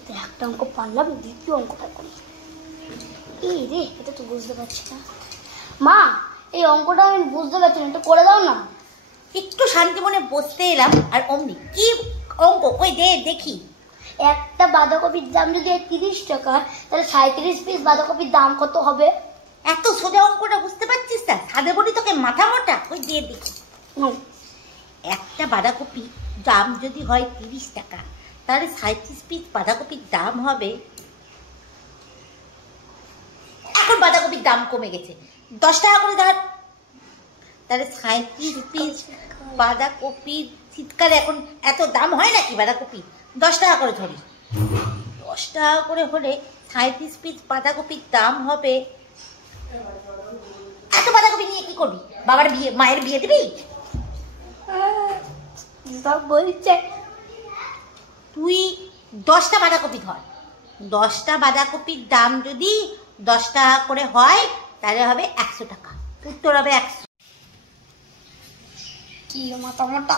এতে একটা অঙ্ক পারলাম, দ্বিতীয় অঙ্কটা করি। এই রে, এটা তো বুঝতে পারছি না। মা, এই অঙ্কটা আমি বুঝতে পারছি না, একটু করে দাও না। একটু শান্তি মনে বসতে এলাম আর অমনি কি অঙ্ক, ওই দে দেখি। একটা বাঁধাকপির দাম যদি 30 টাকা, তাহলে 37 পিস বাঁধাকপির দাম কত হবে? এত সোজা অঙ্কটা বুঝতে পারছিস না? সাদে বলি তোকে মাথা মোটা, ওই দিয়ে দেখি। একটা বাঁধাকপি দাম যদি হয় 30 টাকা, তাহলে 37 পিস বাঁধাকপির দাম হবে, এখন বাঁধাকপির দাম কমে গেছে, 10 টাকা করে ধর। তাহলে 37 পিস বাঁধাকপির, শীতকালে এখন এত দাম হয় নাকি বাঁধাকপি? 10 টাকা করে ধরি, 10 টাকা করে হলে 37 পিস বাঁধাকপির দাম হবে। এত বাঁধাকপি নিয়ে কি করবি? বাবার বিয়ে, মায়ের বিয়ে দিবি? সব বলছে। তুই 10টা বাঁধাকপি ধর, 10টা বাঁধাকপির দাম যদি 10 টাকা করে হয়, তাহলে হবে 100 টাকা। উত্তর হবে 100। কি মাথা মোটা,